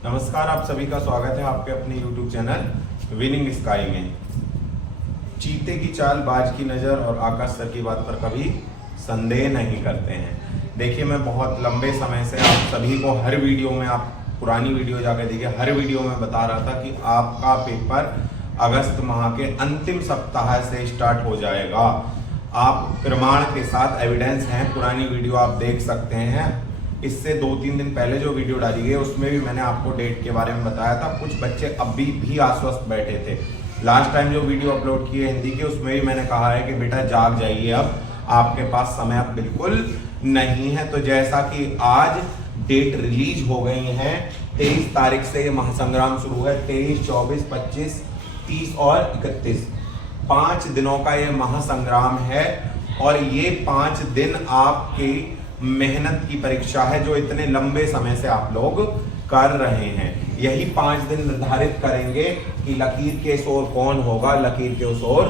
नमस्कार, आप सभी का स्वागत है आपके अपने YouTube चैनल विनिंग स्काई में। चीते की चाल, बाज की नज़र और आकाश सर की बात पर कभी संदेह नहीं करते हैं। देखिए, मैं बहुत लंबे समय से आप सभी को हर वीडियो में, आप पुरानी वीडियो जाकर देखिए, हर वीडियो में बता रहा था कि आपका पेपर अगस्त माह के अंतिम सप्ताह से स्टार्ट हो जाएगा। आप प्रमाण के साथ, एविडेंस हैं, पुरानी वीडियो आप देख सकते हैं। इससे 2-3 दिन पहले जो वीडियो डाली गई उसमें भी मैंने आपको डेट के बारे में बताया था। कुछ बच्चे अभी भी आश्वस्त बैठे थे। लास्ट टाइम जो वीडियो अपलोड किए हिंदी के, उसमें भी मैंने कहा है कि बेटा जाग जाइए, अब आपके पास समय अब बिल्कुल नहीं है। तो जैसा कि आज डेट रिलीज हो गई है, 23 तारीख से ये महासंग्राम शुरू है। 23, 24, 25, 30 और 31 5 दिनों का ये महासंग्राम है। और ये 5 दिन आपकी मेहनत की परीक्षा है जो इतने लंबे समय से आप लोग कर रहे हैं। यही 5 दिन निर्धारित करेंगे कि लकीर के ओर कौन होगा, लकीर के उस ओर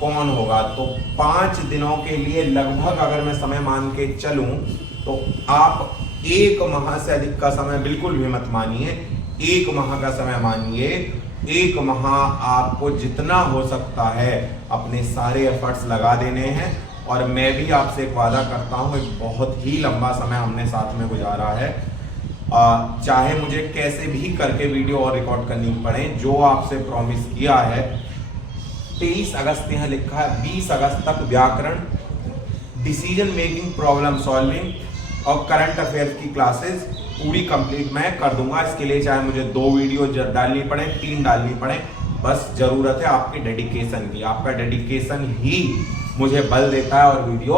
कौन होगा। तो 5 दिनों के लिए लगभग अगर मैं समय मान के चलूं तो आप 1 माह से अधिक का समय बिल्कुल भी मत मानिए। 1 माह का समय मानिए। 1 माह आपको जितना हो सकता है अपने सारे एफर्ट्स लगा देने हैं। और मैं भी आपसे एक वादा करता हूं, एक बहुत ही लंबा समय हमने साथ में गुजारा है। चाहे मुझे कैसे भी करके वीडियो और रिकॉर्ड करनी पड़े, जो आपसे प्रॉमिस किया है, 23 अगस्त यहाँ लिखा है, 20 अगस्त तक व्याकरण, डिसीजन मेकिंग, प्रॉब्लम सॉल्विंग और करंट अफेयर्स की क्लासेस पूरी कंप्लीट मैं कर दूंगा। इसके लिए चाहे मुझे 2 वीडियो डालनी पड़े, 3 डालनी पड़े, बस जरूरत है आपकी डेडिकेशन की। आपका डेडिकेशन ही मुझे बल देता है और वीडियो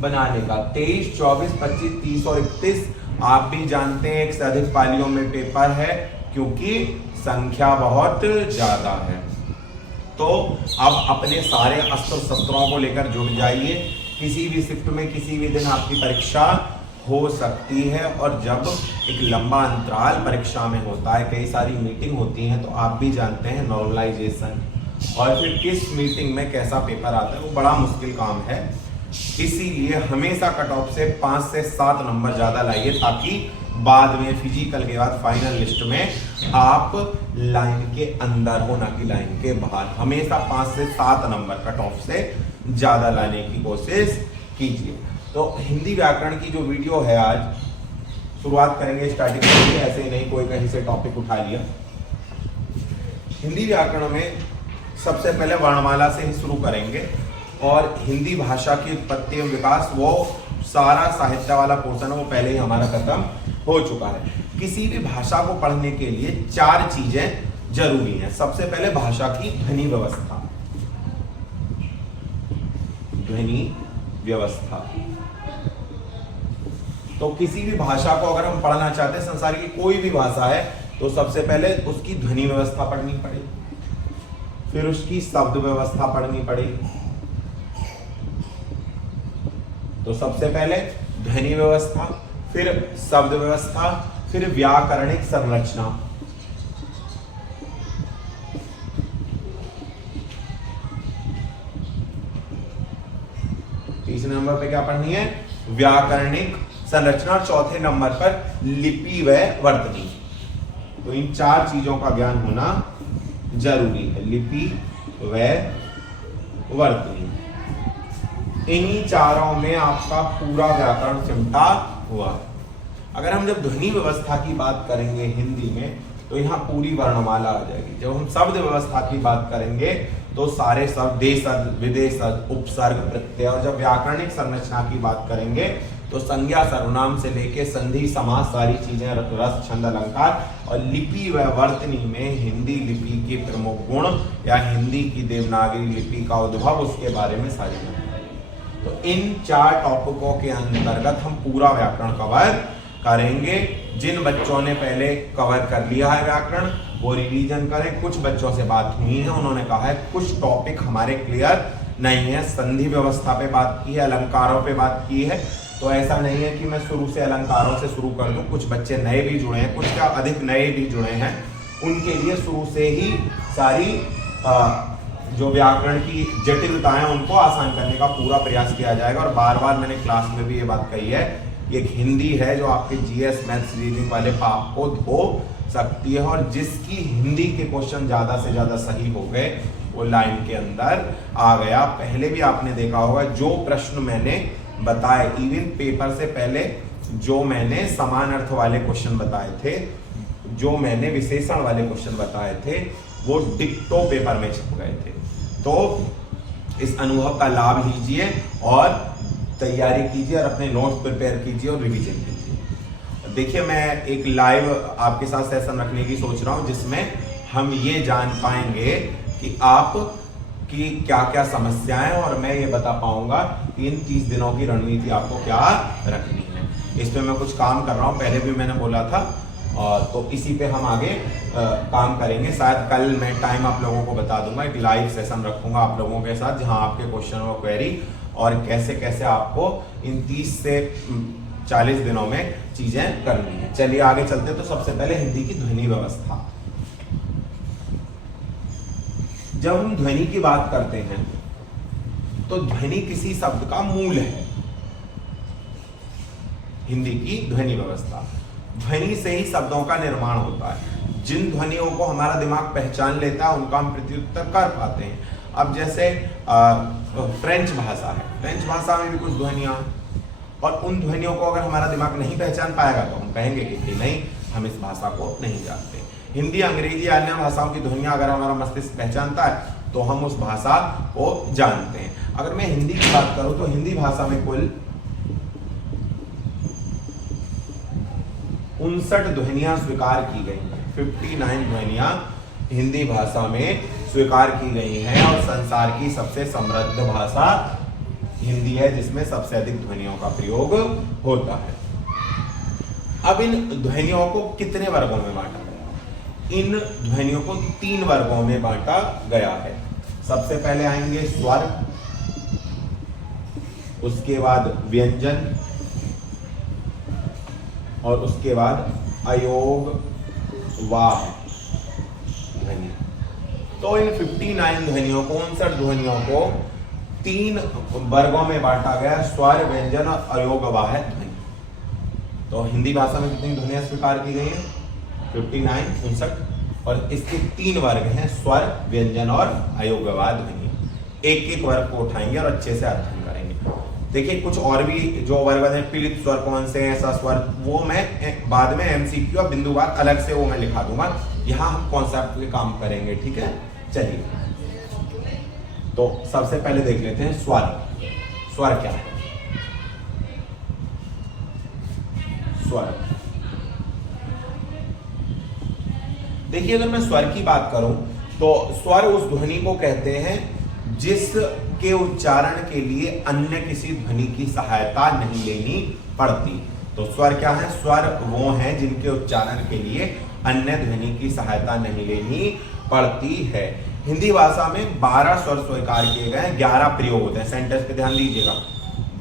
बनाने का। 23, 24, 25, 30 और 31 आप भी जानते हैं एक से अधिक पालियों में पेपर है, क्योंकि संख्या बहुत ज्यादा है। तो अब अपने सारे अस्त्र शस्त्रों को लेकर जुट जाइए। किसी भी शिफ्ट में किसी भी दिन आपकी परीक्षा हो सकती है। और जब एक लंबा अंतराल परीक्षा में होता है, कई सारी मीटिंग होती हैं, तो आप भी जानते हैं नॉर्मलाइजेशन और फिर किस मीटिंग में कैसा पेपर आता है, वो बड़ा मुश्किल काम है। इसीलिए हमेशा कट ऑफ से 5 से 7 नंबर ज्यादा लाइए, ताकि बाद में फिजिकल के बाद फाइनल लिस्ट में आप लाइन के अंदर हो, ना कि लाइन के बाहर। हमेशा 5 से 7 नंबर कट ऑफ से ज्यादा लाने की कोशिश कीजिए। तो हिंदी व्याकरण की जो वीडियो है, आज शुरुआत करेंगे स्टार्टिंग करेंगे, ऐसे ही नहीं कोई कहीं से टॉपिक उठा लिया। हिंदी व्याकरण में सबसे पहले वर्णमाला से ही शुरू करेंगे और हिंदी भाषा की उत्पत्ति एवं विकास, वो सारा साहित्य वाला पोर्शन है, वो पहले ही हमारा खत्म हो चुका है। किसी भी भाषा को पढ़ने के लिए 4 चीजें जरूरी हैं। सबसे पहले भाषा की ध्वनि व्यवस्था। ध्वनि व्यवस्था, तो किसी भी भाषा को अगर हम पढ़ना चाहते हैं, संसार की कोई भी भाषा है, तो सबसे पहले उसकी ध्वनि व्यवस्था पढ़नी पड़ेगी, फिर उसकी शब्द व्यवस्था पढ़नी पड़ेगी। तो सबसे पहले ध्वनि व्यवस्था, फिर शब्द व्यवस्था, फिर व्याकरणिक संरचना। तीसरे नंबर पे क्या पढ़नी है? व्याकरणिक संरचना। चौथे नंबर पर लिपि व वर्तनी। तो इन 4 चीजों का ज्ञान होना जरूरी है, लिपि व वर्तनी। इन्हीं 4 में आपका पूरा व्याकरण सिमटा हुआ है। अगर हम जब ध्वनि व्यवस्था की बात करेंगे हिंदी में, तो यहाँ पूरी वर्णमाला आ जाएगी। जब हम शब्द व्यवस्था की बात करेंगे तो सारे शब्द, देशज, विदेशज, उपसर्ग, प्रत्यय। और जब व्याकरणिक संरचना की बात करेंगे तो संज्ञा, सर्वनाम से लेके संधि, समास, सारी चीजें, रस, छंद, अलंकार। और लिपि व वर्तनी में हिंदी लिपि के प्रमुख गुण या हिंदी की देवनागरी लिपि का उद्भव, उसके बारे में सारी जानकारी। तो इन 4 टॉपिकों के अंतर्गत हम पूरा व्याकरण कवर करेंगे। जिन बच्चों ने पहले कवर कर लिया है व्याकरण, वो रिवीजन करें। कुछ बच्चों से बात हुई है, उन्होंने कहा है कुछ टॉपिक हमारे क्लियर नहीं है। संधि व्यवस्था पे बात की है, अलंकारों पे बात की है। तो ऐसा नहीं है कि मैं शुरू से अलंकारों से शुरू कर दूं। कुछ बच्चे नए भी जुड़े हैं, कुछ क्या अधिक नए भी जुड़े हैं, उनके लिए शुरू से ही सारी जो व्याकरण की जटिलताएं उनको आसान करने का पूरा प्रयास किया जाएगा। और बार बार मैंने क्लास में भी ये बात कही है एक हिंदी है जो आपके जीएस मैथ्स रीजनिंग वाले पाप को धो सकती है, और जिसकी हिंदी के क्वेश्चन ज्यादा से ज्यादा सही हो गए वो लाइन के अंदर आ गया। पहले भी आपने देखा होगा जो प्रश्न मैंने बताए, इवन पेपर से पहले जो मैंने समान अर्थ वाले क्वेश्चन बताए थे, जो मैंने विशेषण वाले क्वेश्चन बताए थे, वो डिक्टो पेपर में छप गए थे। तो इस अनुभव का लाभ लीजिए और तैयारी कीजिए और अपने नोट्स प्रिपेयर कीजिए और रिवीजन कीजिए। देखिए, मैं एक लाइव आपके साथ सेशन रखने की सोच रहा हूं जिसमें हम ये जान पाएंगे कि आप की क्या क्या समस्याएं, और मैं ये बता पाऊंगा कि इन 30 दिनों की रणनीति आपको क्या रखनी है। इस पे मैं कुछ काम कर रहा हूं, पहले भी मैंने बोला था, तो इसी पे हम आगे काम करेंगे। शायद कल मैं टाइम आप लोगों को बता दूंगा, एक लाइव सेशन रखूंगा आप लोगों के साथ जहां आपके क्वेश्चन और क्वेरी और कैसे कैसे आपको इन 30 से 40 दिनों में चीजें करनी है। चलिए आगे चलते। तो सबसे पहले हिंदी की ध्वनि व्यवस्था। जब हम ध्वनि की बात करते हैं तो ध्वनि किसी शब्द का मूल है। हिंदी की ध्वनि व्यवस्था, ध्वनि से ही शब्दों का निर्माण होता है। जिन ध्वनियों को हमारा दिमाग पहचान लेता है उनका हम प्रत्युत्तर कर पाते हैं। अब जैसे फ्रेंच भाषा है, फ्रेंच भाषा में भी कुछ ध्वनियां हैं, और उन ध्वनियों को अगर हमारा दिमाग नहीं पहचान पाएगा तो हम कहेंगे कि नहीं, हम इस भाषा को नहीं जानते। हिंदी, अंग्रेजी, अन्य भाषाओं की ध्वनियां अगर हमारा मस्तिष्क पहचानता है तो हम उस भाषा को जानते हैं। अगर मैं हिंदी की बात करूं तो हिंदी भाषा में कुल 59 ध्वनियां स्वीकार की गई हैं। 59 ध्वनियां हिंदी भाषा में स्वीकार की गई हैं, और संसार की सबसे समृद्ध भाषा हिंदी है जिसमें सबसे अधिक ध्वनियों का प्रयोग होता है। अब इन ध्वनियों को कितने वर्गों में बांटा गया? इन ध्वनियों को 3 वर्गों में बांटा गया है। सबसे पहले आएंगे स्वर, उसके बाद व्यंजन, और उसके बाद अयोग वाह ध्वनि। तो इन 59 ध्वनियों को, 59 ध्वनियों को 3 वर्गों में बांटा गया, स्वर, व्यंजन और अयोग वाह ध्वनि। तो हिंदी भाषा में कितनी ध्वनियां स्वीकार की गई हैं? 59, 59, और इसके 3 वर्ग हैं, स्वर, व्यंजन और अयोग वाह ध्वनि। एक एक वर्ग को उठाएंगे और अच्छे से अध्ययन करेंगे। देखिए, कुछ और भी जो वर्ग हैं, पीड़ित स्वर कौन से हैं, ऐसा स्वर, वो मैं बाद में एमसीक्यू और बिंदुवार अलग से वो मैं लिखा दूंगा। यहां हम कॉन्सेप्ट पे काम करेंगे, ठीक है। चलिए, तो सबसे पहले देख लेते हैं स्वर। स्वर क्या है? स्वर, देखिए, अगर मैं स्वर की बात करूं तो स्वर उस ध्वनि को कहते हैं जिसके उच्चारण के लिए अन्य किसी ध्वनि की सहायता नहीं लेनी पड़ती। तो स्वर क्या है? स्वर वो हैं जिनके उच्चारण के लिए अन्य ध्वनि की सहायता नहीं लेनी पड़ती है। हिंदी भाषा में 12 स्वर स्वीकार किए गए हैं, 11 प्रयोग होते हैं। सेंटेंस पे ध्यान दीजिएगा,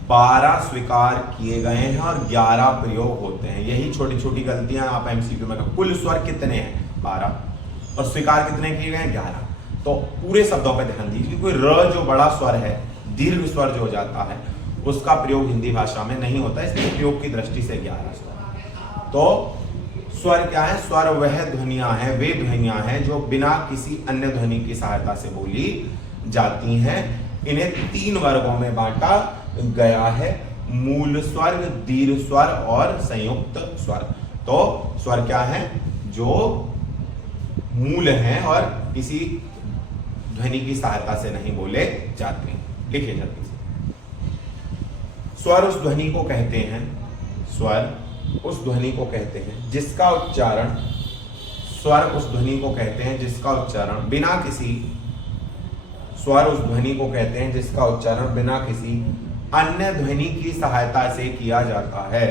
12 स्वीकार किए गए हैं और 11 प्रयोग होते हैं। यही छोटी छोटी गलतियां आप एमसीक्यू में। कुल स्वर कितने हैं? 12, और स्वीकार कितने किए गए हैं? 11। तो पूरे शब्दों पर ध्यान दीजिए। कोई र जो बड़ा स्वर है, दीर्घ स्वर जो हो जाता है, उसका प्रयोग हिंदी भाषा में नहीं होता, इसलिए प्रयोग की दृष्टि से 11 स्वर। तो स्वर क्या है? स्वर वह ध्वनियां हैं, वे ध्वनियां हैं जो बिना किसी अन्य ध्वनि की सहायता से बोली जाती हैं। इन्हें 3 वर्गों में बांटा गया है, मूल स्वर, दीर्घ स्वर और संयुक्त स्वर। तो स्वर क्या है? जो मूल हैं और किसी ध्वनि की सहायता से नहीं बोले जाते। लिखिए जल्दी से। स्वर उस ध्वनि को कहते हैं, स्वर उस ध्वनि को कहते हैं जिसका उच्चारण, स्वर उस ध्वनि को कहते हैं जिसका उच्चारण बिना किसी, स्वर उस ध्वनि को कहते हैं जिसका उच्चारण बिना किसी अन्य ध्वनि की सहायता से किया जाता है।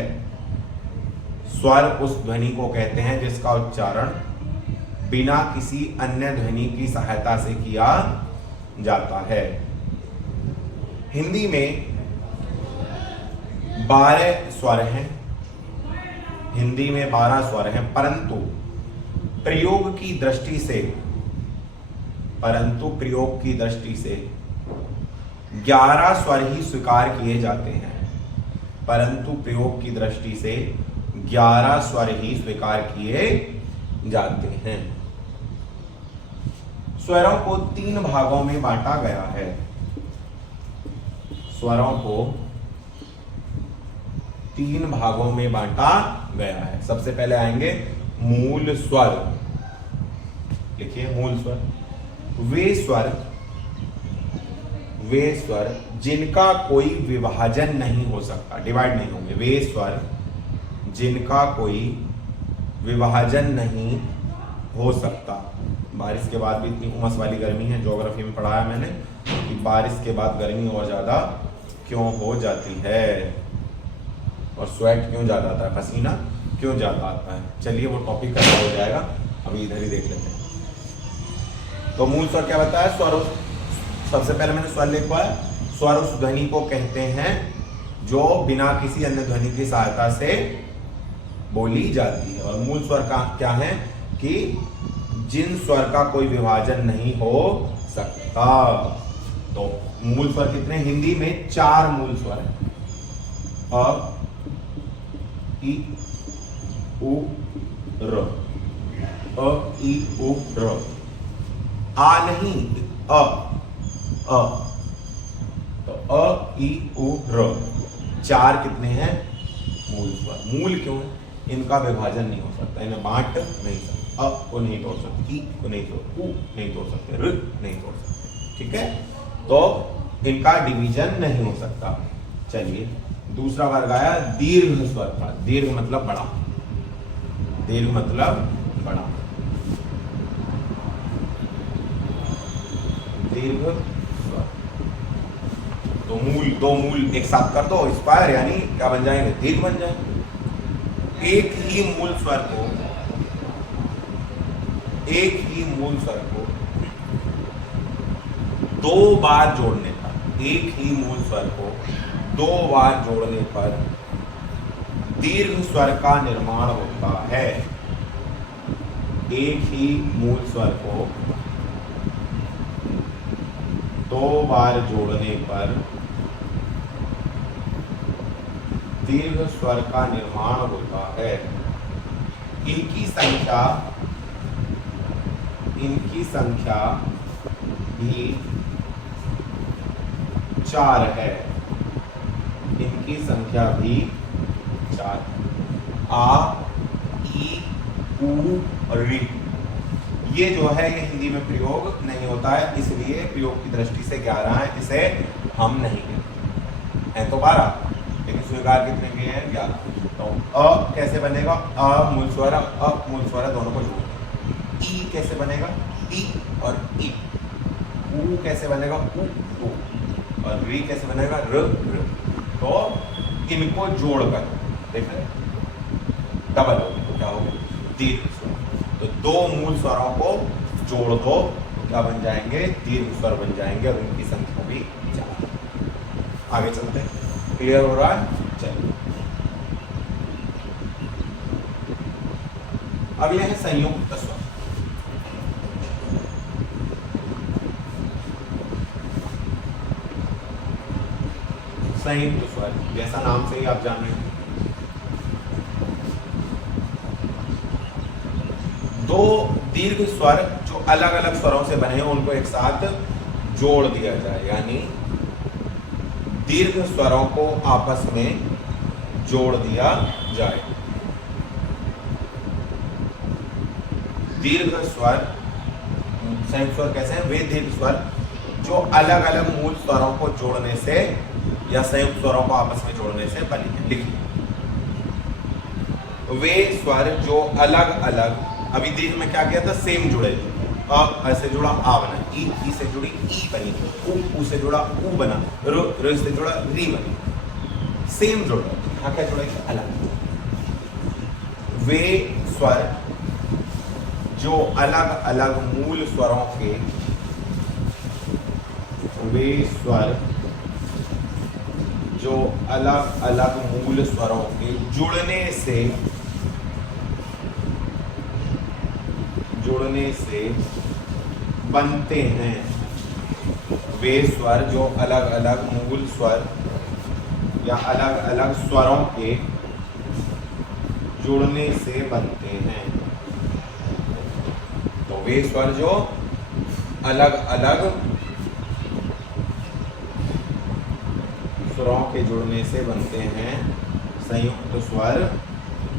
स्वर उस ध्वनि को कहते हैं जिसका उच्चारण बिना किसी अन्य ध्वनि की सहायता से किया जाता है। हिंदी में 12 स्वर हैं, हिंदी में 12 स्वर हैं, परंतु प्रयोग की दृष्टि से, परंतु प्रयोग की दृष्टि से 11 स्वर ही स्वीकार किए जाते हैं। परंतु प्रयोग की दृष्टि से 11 स्वर ही स्वीकार किए जाते हैं। स्वरों को 3 भागों में बांटा गया है। स्वरों को 3 भागों में बांटा गया है। सबसे पहले आएंगे मूल स्वर। लिखिए मूल स्वर। वे स्वर जिनका कोई विभाजन नहीं हो सकता, डिवाइड नहीं होंगे। वे स्वर जिनका कोई विभाजन नहीं हो सकता। बारिश के बाद भी इतनी उमस वाली गर्मी है, ज्योग्राफी में पढ़ाया मैंने कि बारिश के बाद गर्मी और ज्यादा क्यों हो जाती है और स्वेट क्यों ज्यादा आता है, पसीना क्यों ज्यादा आता है। चलिए वो टॉपिक खत्म हो जाएगा, अभी इधर ही देख लेते हैं। तो मूल स्वर क्या बताया? स्वर, सबसे पहले मैंने स्वर लिखा है। स्वर उस ध्वनि को कहते हैं जो बिना किसी अन्य ध्वनि की सहायता से बोली जाती है। और मूल स्वर का क्या है कि जिन स्वर का कोई विभाजन नहीं हो सकता। तो मूल स्वर कितने? हिंदी में 4 मूल स्वर हैं। अ, इ, उ, र। अ, इ, उ, र। आ नहीं, अ। तो अ, इ, उ, र 4 कितने हैं? मूल स्वर। मूल क्यों? इनका विभाजन नहीं हो सकता, इन्हें बांट नहीं सकते। अ को नहीं तोड़ सकते, इ को नहीं तोड़, उ नहीं तोड़ सकते, र नहीं तोड़ सकते। ठीक है, तो इनका डिवीजन नहीं हो सकता। चलिए दूसरा वर्ग आया दीर्घ स्वर का। दीर्घ मतलब बड़ा। दीर्घ मतलब बड़ा। दीर्घ स्वर। तो मूल, 2 मूल एक साथ कर दो, स्क्वायर यानी क्या बन जाएंगे? दीर्घ बन जाएंगे। एक ही मूल स्वर को 2 बार जोड़ने पर, एक ही मूल स्वर को 2 बार जोड़ने पर दीर्घ स्वर का निर्माण होता है। एक ही मूल स्वर को 2 बार जोड़ने पर दीर्घ स्वर का निर्माण होता है। इनकी संख्या भी 4 है। इनकी संख्या भी 4। आ, ई, उ और री। ये जो है ये हिंदी में प्रयोग नहीं होता है, इसलिए प्रयोग की दृष्टि से 11 है, इसे हम नहीं कहते हैं। तो 12, लेकिन स्वीकार कितने के हैं? 11। तो अ कैसे बनेगा? अ मूल स्वर, अ मूल स्वर दोनों को जोड़। ई कैसे बनेगा? ई और ई। उ कैसे बनेगा? उ, उ। और री कैसे बनेगा? र, र। तो इनको जोड़कर देख रहे डबल हो गया, तो क्या हो गया? दीर्घ स्वर। तो 2 मूल स्वरों को जोड़ दो तो क्या बन जाएंगे? दीर्घ स्वर बन जाएंगे और उनकी संख्या भी 4। आगे चलते हैं। क्लियर हो रहा है? चलिए अगले है संयुक्त स्वर। संयुक्त स्वर जैसा नाम से ही आप जान रहे हैं, 2 दीर्घ स्वर जो अलग अलग स्वरों से बने हैं उनको एक साथ जोड़ दिया जाए, यानी दीर्घ स्वरों को आपस में जोड़ दिया जाए। दीर्घ स्वर, संयुक्त स्वर कैसे हैं? वे दीर्घ स्वर जो अलग अलग मूल स्वरों को जोड़ने से या संयुक्त स्वरों को आपस में जोड़ने से बने हैं। लिखिए, वे स्वर जो अलग अलग, अभी दीर्घ में क्या किया था? सेम जुड़े थे। अ ऐसे जुड़ा, आ बना। ई से जुड़ी, ई बनी। उ से जुड़ा, उ बना। र से जुड़ा, री बनी। सेम जुड़ रहा है। यहाँ क्या जुड़े थे? अलग। वे स्वर जो अलग अलग मूल स्वरों के, वे स्वर जो अलग अलग मूल स्वरों के जुड़ने से बनते हैं। वे स्वर जो अलग अलग मूल स्वर या अलग अलग स्वरों के जुड़ने से बनते हैं। तो वे स्वर जो अलग अलग स्वरों के जुड़ने से बनते हैं संयुक्त स्वर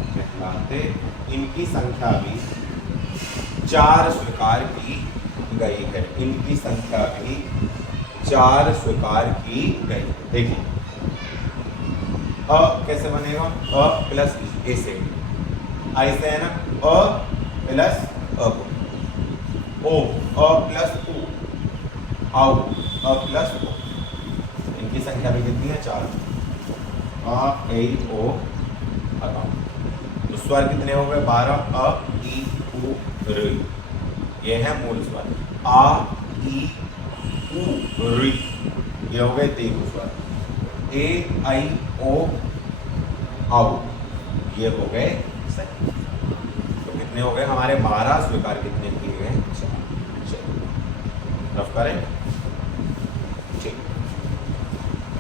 कहलाते। इनकी संख्या भी 4 स्वीकार की गई है। इनकी संख्या भी 4 स्वीकार की गई। देखिए अ कैसे बनेगा, अ प्लस ए से, ऐसे है ना, अ प्लस अ, ओ, अ प्लस उ, आओ, अ प्लस ओ। इनकी संख्या भी कितनी है, 4। अ ए ओ अ। तो स्वर कितने हो गए, 12। अ ई उ ऋ, ये है मूल स्वर। आ ई उ ऋ, ये हो गए तीन स्वर। ए आई ओ आओ, ये हो गए सही। तो कितने हो गए हमारे, 12 स्वीकार कितने किए गए, 4। रफ करें, ठीक।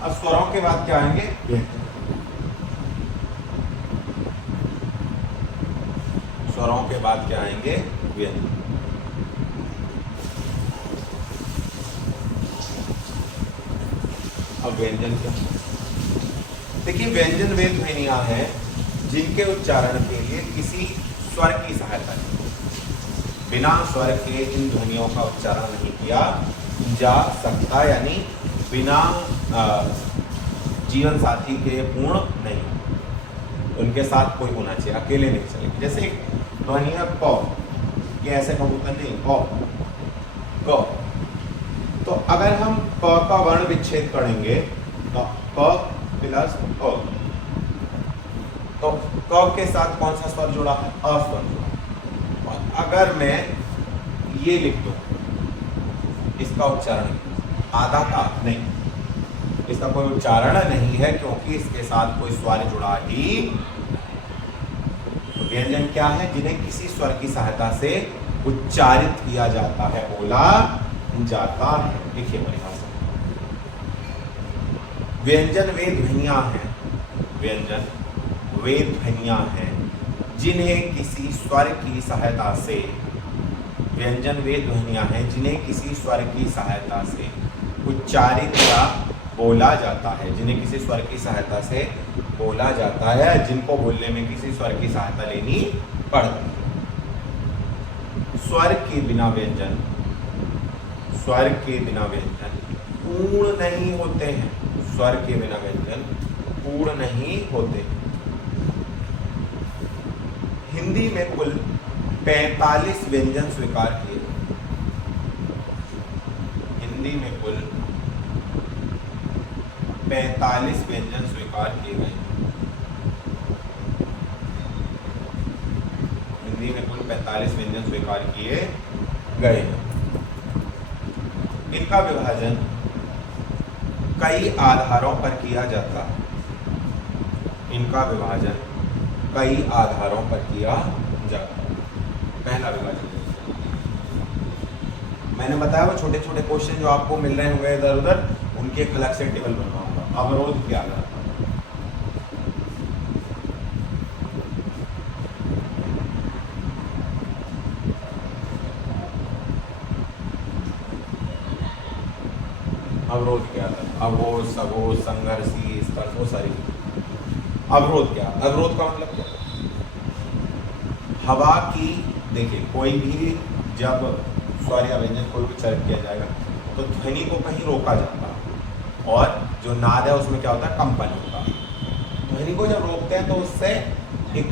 अब स्वरों के बाद क्या आएंगे, स्वरों के बाद क्या आएंगे, व्यंजन। अब व्यंजन क्या, देखिए व्यंजन वे ध्वनियां हैं जिनके उच्चारण के लिए किसी स्वर की सहायता नहीं, बिना स्वर के इन ध्वनियों का उच्चारण नहीं किया जा सकता, यानी बिना जीवन साथी के पूर्ण नहीं, उनके साथ कोई होना चाहिए, अकेले नहीं चलेगी। जैसे ध्वनि है प, ये ऐसे कबूतर नहीं, क। तो अगर हम प का वर्ण विच्छेद करेंगे तो प प्लस अ, तो क के साथ कौन सा स्वर जुड़ा है, अ स्वर जुड़ा। और अगर मैं ये लिख दूं, इसका उच्चारण आधा का नहीं, इसका कोई उच्चारण नहीं है क्योंकि इसके साथ कोई स्वर जुड़ा ही। तो व्यंजन क्या है, जिन्हें किसी स्वर की सहायता से उच्चारित किया जाता है, बोला जाता है। देखिए परिभाषा, व्यंजन वे ध्वनियां हैं, व्यंजन वे ध्वनियां हैं जिन्हें किसी स्वर की सहायता से, व्यंजन वे ध्वनियां हैं जिन्हें किसी स्वर की सहायता से उच्चारित या बोला जाता है, जिन्हें किसी स्वर की सहायता से बोला जाता है, जिनको बोलने में किसी स्वर की सहायता लेनी पड़ती है। स्वर के बिना व्यंजन, स्वर के बिना व्यंजन पूर्ण नहीं होते हैं, स्वर के बिना व्यंजन पूर्ण नहीं होते। हिंदी में कुल 45 व्यंजन स्वीकार किए, हिंदी में कुल 45 व्यंजन स्वीकार किए गए, हिंदी में कुल 45 व्यंजन स्वीकार किए गए। इनका विभाजन कई आधारों पर किया जाता है, इनका विभाजन कई आधारों पर किया जाता है। पहला विभाजन मैंने बताया, वो छोटे छोटे क्वेश्चन जो आपको मिल रहे होंगे इधर उधर, उनके एक अलग से टेबल बनवाऊंगा। अवरोध क्या है, अवरोध क्या था, अवोध, सवोध, संघर्षी, स्पर्श, वो सारी। अवरोध क्या, अवरोध का मतलब क्या, हवा की, देखिए कोई भी जब स्वर या व्यंजन कोई भी उच्चारित किया जाएगा तो ध्वनि को कहीं रोका जाता है, और जो नाद है उसमें क्या होता है, कंपन होता है। ध्वनि को जब रोकते हैं तो उससे एक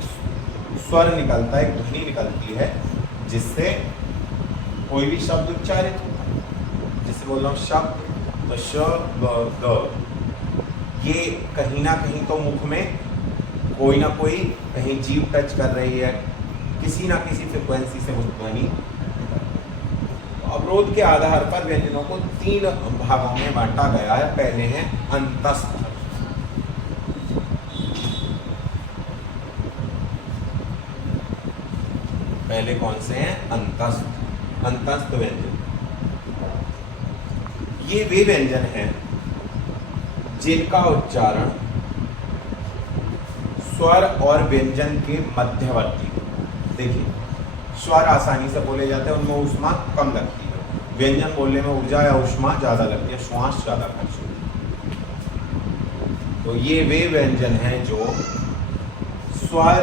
स्वर निकलता है, एक ध्वनि निकलती है, जिससे कोई भी शब्द उच्चारित होता है। जिससे बोल रहा हूँ शब्द, तो श ब ग, ये कहीं ना कहीं तो मुख में कोई ना कोई कहीं जीभ टच कर रही है, किसी ना किसी फ्रिक्वेंसी से वो ध्वनि। अवरोध के आधार पर व्यंजनों को 3 भागों में बांटा गया है। पहले है अंतस्थ, पहले कौन से हैं, अंतस्थ, अंतस्थ व्यंजन। ये वे व्यंजन हैं जिनका उच्चारण स्वर और व्यंजन के मध्यवर्ती। देखिए, स्वर आसानी से बोले जाते हैं, उनमें ऊष्मा कम लगती है, व्यंजन बोलने में ऊर्जा या ऊष्मा ज्यादा लगती है, श्वास ज्यादा खर्च होती है। तो ये वे व्यंजन हैं जो स्वर,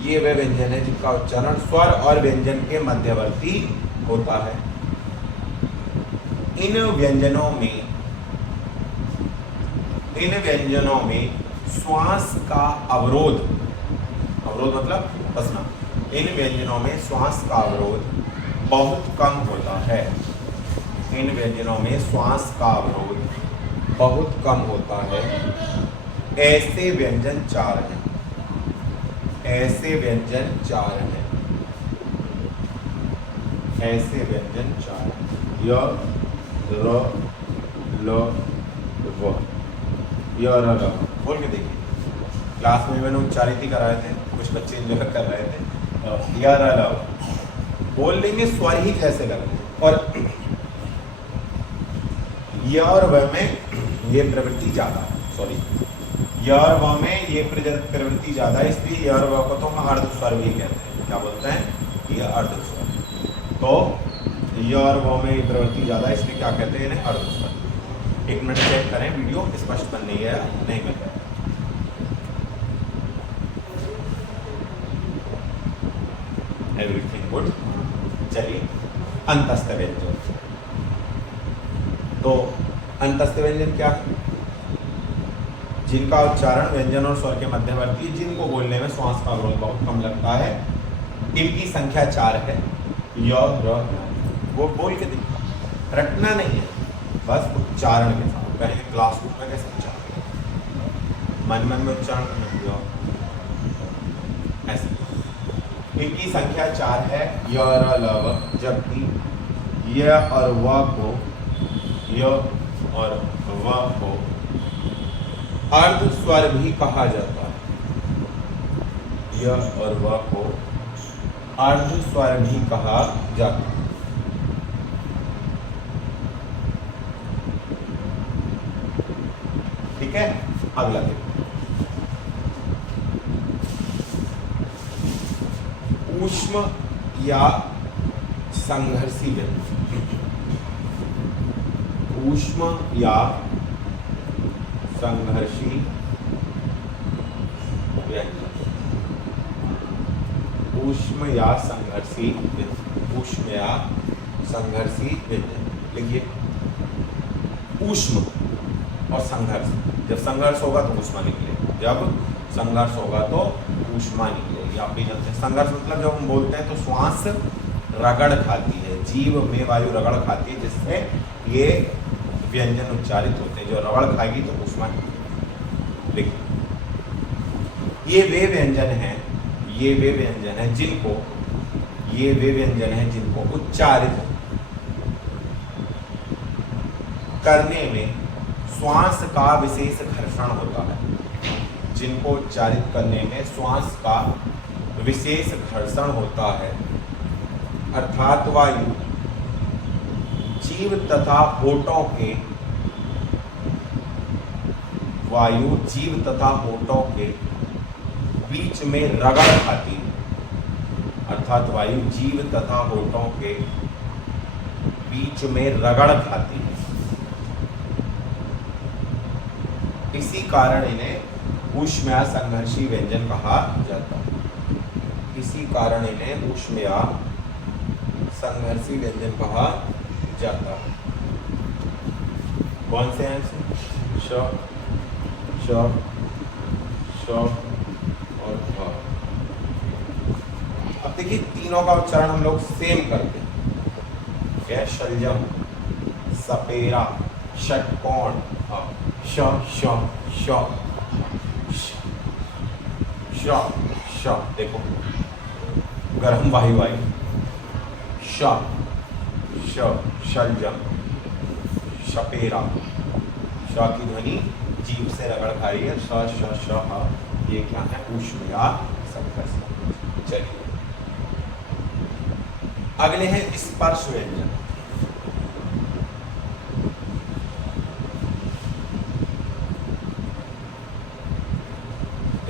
ये वे व्यंजन है जिनका उच्चारण स्वर और व्यंजन के मध्यवर्ती होता है। इन व्यंजनों में श्वास का अवरोध, अवरोध मतलब फंसना, इन व्यंजनों में श्वास का अवरोध बहुत कम होता है। इन व्यंजनों में श्वास का अवरोध बहुत कम होता है। ऐसे व्यंजन चार हैं, ऐसे व्यंजन चार हैं, ऐसे व्यंजन चार हैं। य, र, ल, व, य, र, ल। बोल के देखिए, क्लास में मैंने उच्चारित ही कराए थे, कुछ बच्चे एंजॉय कर रहे थे। य, र, ल बोल लेंगे, स्वर ही कैसे लगे। और य और व में ये प्रवृत्ति ज्यादा है, सॉरी, य और व में ये प्रवृत्ति ज्यादा है, इसलिए य और व को तो हम अर्ध स्वर भी कहते हैं। क्या बोलते हैं? ये अर्ध स्वर। तो य और व में ये प्रवृत्ति ज्यादा है, इसलिए क्या कहते हैं? इन्हें अर्ध स्वर। एक मिनट चेक करें, वीडियो स्पष्ट बन नहीं है, नहीं बन रहा। Everything good. चलिए, अंतस्थ व्यंजन। तो अंतस्थ व्यंजन क्या है? जिनका उच्चारण व्यंजन और स्वर के मध्यवर्ती, जिनको बोलने में श्वास का अवरोध बहुत कम लगता है। इनकी संख्या चार है। य, र, वो बोल के देखिए, रटना नहीं है, बस उच्चारण के साथ कहेंगे। क्लासरूम में कैसे उच्चारण, मन मन में उच्चारण करना, ऐसे। इनकी संख्या चार है, य, र, ल, व। जबकि य और व को, य और व को अर्ध स्वर भी कहा जाता है। य और व को अर्ध स्वर भी कहा जाता है। ठीक है, अगला देखो। ऊष्म या संघर्षी व्यंजन। ऊष्म या संघर्षी व्यंजन। ऊष्म या संघर्षी व्यंजन। ऊष्म या संघर्षी व्यंजन। लिखिए, ऊष्म और संघर्ष। जब संघर्ष होगा तो ऊष्मा निकलेगी, जब संघर्ष होगा तो ऊष्मा निकलेगी। आप भी जानते हैं संघर्ष मतलब जब हम बोलते हैं तो श्वास रगड़ खाती है, जीव में वायु रगड़ खाती है, जिससे ये व्यंजन उच्चारित होते हैं। जो रगड़ खाएगी तो ऊष्मा निकलेगी। देखिए, ये वे व्यंजन हैं, ये वे व्यंजन हैं जिनको, ये वे व्यंजन हैं जिनको उच्चारित करने में श्वास का विशेष घर्षण होता है। जिनको उच्चारित करने में श्वास का विशेष घर्षण होता है, अर्थात वायु जीव तथा होठों के, वायु जीव तथा होठों के बीच में रगड़ खाती है। अर्थात वायु जीव तथा होठों के बीच में रगड़ खाती है। इसी कारण इन्हें ऊष्म या संघर्षी व्यंजन कहा जाता है। इसी कारण इन्हें ऊष्म या संघर्षी व्यंजन कहा जाता है। कौन से हैं? श, श, श और भ। अब देखिए, तीनों का उच्चारण हम लोग सेम करते हैं। क्या? शलजम, सपेरा, षटकोण। श, श, श, श, श। देखो, गर्म वायु आई। श, श, शलजम, सपेरा। श की ध्वनि जीभ से रगड़ खा रही है। श, श, श, ह। ये क्या है? ऊष्म या संघर्ष। चलिए, अगले हैं स्पर्श व्यंजन।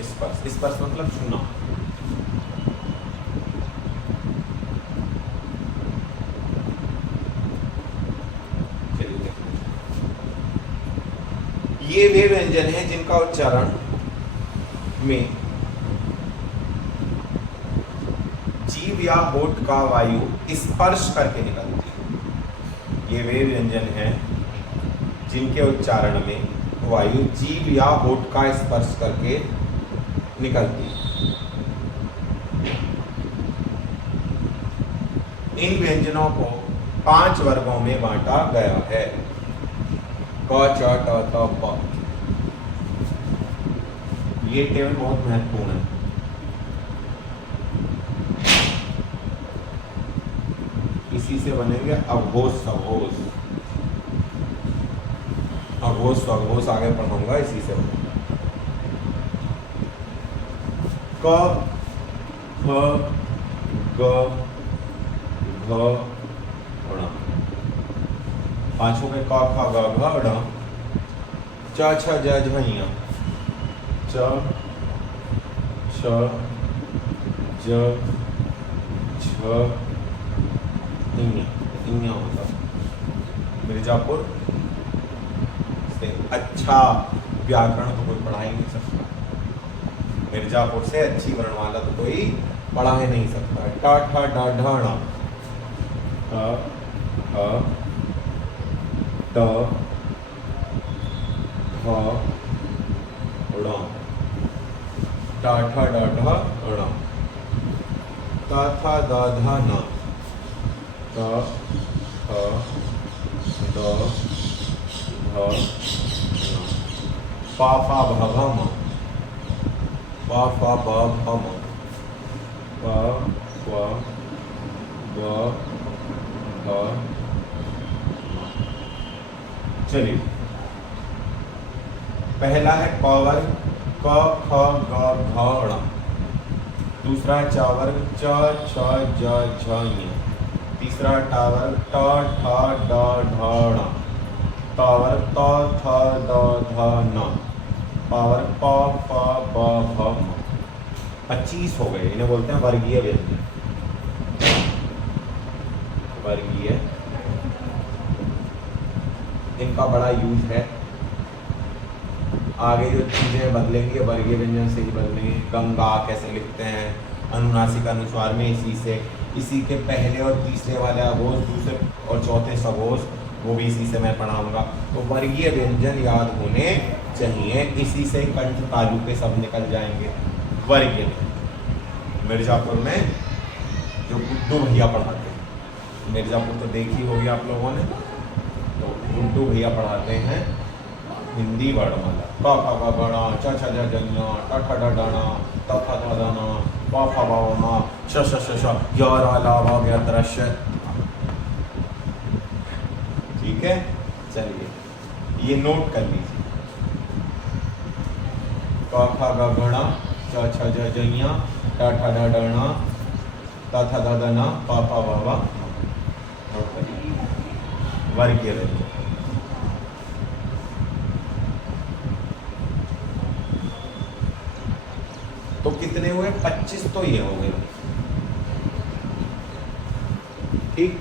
स्पर्श, स्पर्श मतलब छूना। ये वे व्यंजन हैं जिनका उच्चारण में जीभ या होठ का वायु स्पर्श करके निकलती है। ये वे व्यंजन हैं जिनके उच्चारण में वायु जीभ या होठ का स्पर्श करके निकलती है। इन व्यंजनों को 5 वर्गों में बांटा गया है। क च ट त प। ये टेबल बहुत महत्वपूर्ण है। इसी से बनेंगे अघोष सघोष। अघोष सघोष आगे पढ़ाऊंगा, इसी से बनेगा। क ख ग घ ङ। पांचों के क ख ग घ ङ। च छ ज झ ञ। च छ ज झ ञ होता। मिर्जापुर से अच्छा व्याकरण तो कोई पढ़ा ही नहीं सकता। मिर्जापुर से अच्छी वर्णमाला तो कोई पढ़ा ही नहीं सकता। ट ठ ड ढ ण। ठ ठ ट ठ ण। ट ठ ड ढ ण। त थ द ध न। त थ द ध न। प फ भ भ म। प फ ब भ म। प फ ब भ म। चलिए, पहला है क वर्ग क ख ग घ ङ। दूसरा है च वर्ग च छ ज झ ञ। तीसरा ट वर्ग ट ठ ड ढ ण। त वर्ग त थ द ध न। प वर्ग प फ ब भ म। 25 हो गए। इन्हें बोलते हैं वर्गीय व्यंजन। वर्गीय, इनका बड़ा यूज है। आगे जो चीजें बदलेंगी वर्गीय व्यंजन से ही बदलेंगे। गंगा कैसे लिखते हैं, अनुनासिक अनुस्वार में इसी से, इसी के पहले और तीसरे वाले अघोष, दूसरे और चौथे सघोष, वो भी इसी से मैं पढ़ाऊंगा। तो वर्गीय व्यंजन याद होने चाहिए, इसी से कंठ तालु के सब निकल जाएंगे। वर्गीय मिर्जापुर में जो गुड्डू भैया पढ़ाते हैं, मिर्जापुर तो देखी होगी आप लोगों ने, तो गुड्डू भैया पढ़ाते हैं हिंदी वर्णमाला। क ख ग घ ङ च छ ज झ ञ ट ठ ड ढ ण त थ द ध न प फ ब भ म श ष श श य र ल व ग त्र श। ठीक है, चलिए ये नोट कर लीजिए। क ख ग घ ङ च छ ज झ ञ ट ठ ड ढ ण त थ द ध न प फ ब भ म। नोट करिए वर्गीय व्यंजन। तो कितने हुए? 25 तो ये हो गए। ठीक,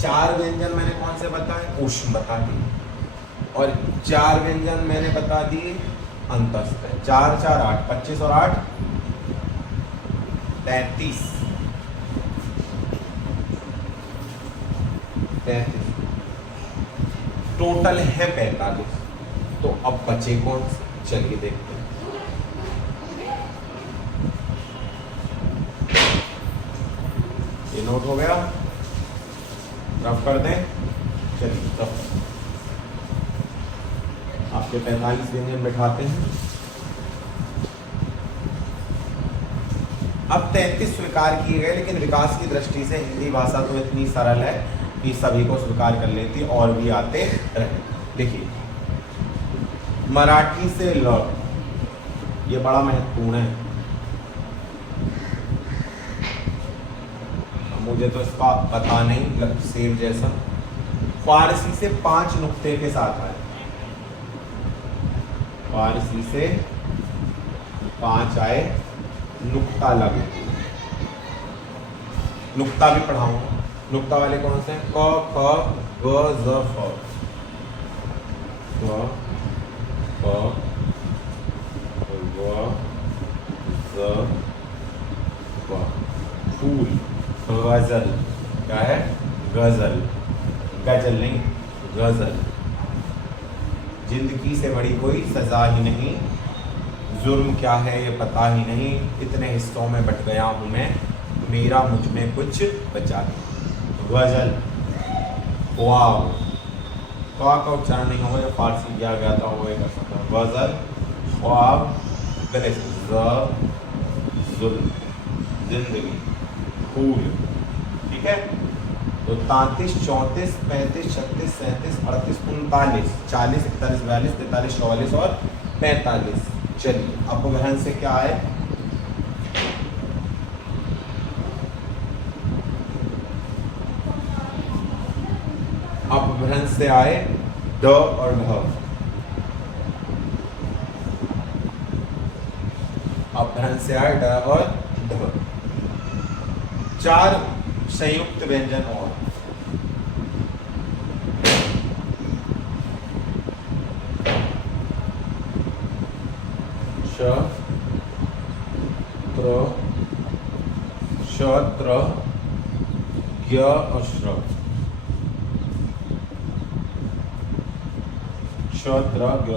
4 व्यंजन मैंने कौन से बताए? ऊष्म बता दिए, और 4 व्यंजन मैंने बता दिए अंतस्थ। 4 4 8, 25 और 8 33। 33 टोटल है 45। तो अब बचे कौन से? चलिए देखते हैं। ये नोट हो गया, रफ कर दें। चलिए तब आपके 45 व्यंजन बैठाते हैं। अब 33 स्वीकार किए गए, लेकिन विकास की दृष्टि से हिंदी भाषा तो इतनी सरल है कि सभी को स्वीकार कर लेती, और भी आते रहे। देखिए, मराठी से ल, ये बड़ा महत्वपूर्ण है। मुझे तो इसका पता नहीं, सेब जैसा। फारसी से 5 नुक्ते के साथ आए। फारसी से 5 आए नुक्ता लघु। नुक्ता भी पढ़ाऊंगा। नुक्ता वाले कौन से हैं? क ख ग ज फ। क ख ग ज फ। फूल, गजल। क्या है? गजल। गजल नहीं, गजल। जिंदगी से बड़ी कोई सजा ही नहीं, जुर्म क्या है ये पता ही नहीं, इतने हिस्सों में बट गया हूं मैं, मेरा मुझ में कुछ बचा नहीं। गजल। वाव। का उच्चारण नहीं होगा, जो फारसी किया गया था वो कर सकता। गजल, ख्वाब, गले से जुल्म, जिंदगी, फूल। ठीक है। तो 33, 34, 35, 36, 37, 38, 39, 40, 41, 42, 43, 44 और 45। चलिए अपभ्रंश से क्या है? अपभ्रंश से आए ड और ढ। अपभ्रंश से आए ड और ढ। 4 संयुक्त व्यंजन और शत्र, ज्ञ और श्र। शत्र, ज्ञ,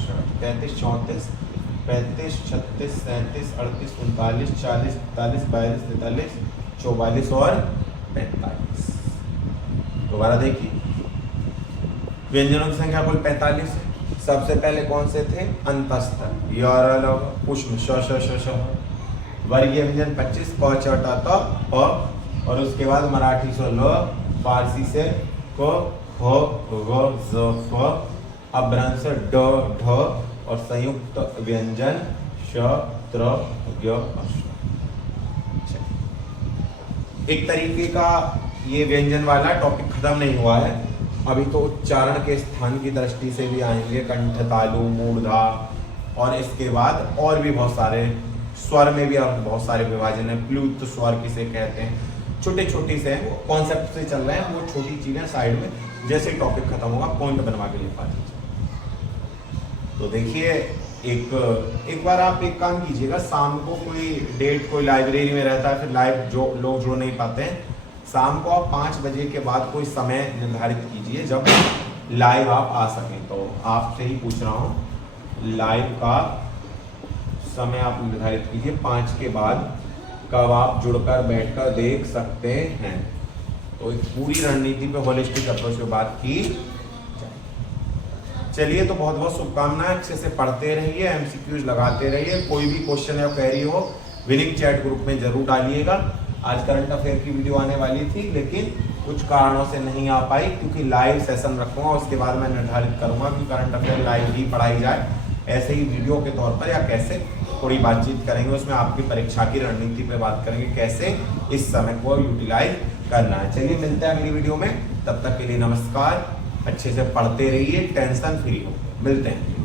श्र। 33, 34, 35, 36, 37, 38, 39, 40, 41, 42, 43, 44 और 45। दोबारा देखिए, व्यंजनों की संख्या कुल 45 है। सबसे पहले कौन से थे? अंतस्थ, य, पुष्म, श, वर्गीय व्यंजन 25, क, च, ट, त, प, और उसके बाद मराठी से ल, फारसी से क, ख, ग, ज, फ, अपभ्रंश से ड, ढ और संयुक्त व्यंजन श, त्र, ज्ञ, अश्र। एक तरीके का ये व्यंजन वाला टॉपिक खत्म नहीं हुआ है, अभी तो उच्चारण के स्थान की दृष्टि से भी आएंगे। कंठ, तालु, मूर्धा और इसके बाद और भी बहुत सारे स्वर में भी और बहुत सारे विभाजन है। प्लुत स्वर किसे कहते हैं, छोटे छोटे से हैं, कॉन्सेप्ट से चल रहे हैं, वो छोटी चीजें साइड में, जैसे टॉपिक खत्म होगा पॉइंट बनवा के लिखा दीजिए। तो देखिए, एक बार आप एक काम कीजिएगा, शाम को कोई डेट कोई लाइब्रेरी में रहता है, फिर लाइव जो लोग जुड़ नहीं पाते हैं, शाम को आप 5 बजे के बाद कोई समय निर्धारित कीजिए जब लाइव आप आ सकें। तो आपसे ही पूछ रहा हूँ, लाइव का समय आप निर्धारित कीजिए 5 के बाद, कब आप जुड़कर बैठकर देख सकते हैं। तो एक पूरी रणनीति पे होलिस्टिक अप्रोच पे बात की। चलिए, तो बहुत बहुत शुभकामनाएं, अच्छे से पढ़ते रहिए, एमसीक्यूज लगाते रहिए। कोई भी क्वेश्चन या क्वेरी हो विनिंग चैट ग्रुप में जरूर डालिएगा। आज करंट अफेयर की वीडियो आने वाली थी, लेकिन कुछ कारणों से नहीं आ पाई, क्योंकि लाइव सेशन रखूंगा, उसके बाद मैं निर्धारित करूंगा कि करंट अफेयर लाइव ही पढ़ाई जाए, ऐसे ही वीडियो के तौर पर, या कैसे थोड़ी बातचीत करेंगे, उसमें आपकी परीक्षा की रणनीति पे बात करेंगे, कैसे इस समय को यूटिलाइज करना है। चलिए, मिलते हैं अगली वीडियो में, तब तक के लिए नमस्कार। अच्छे से पढ़ते रहिए, टेंशन फ्री हो, मिलते हैं।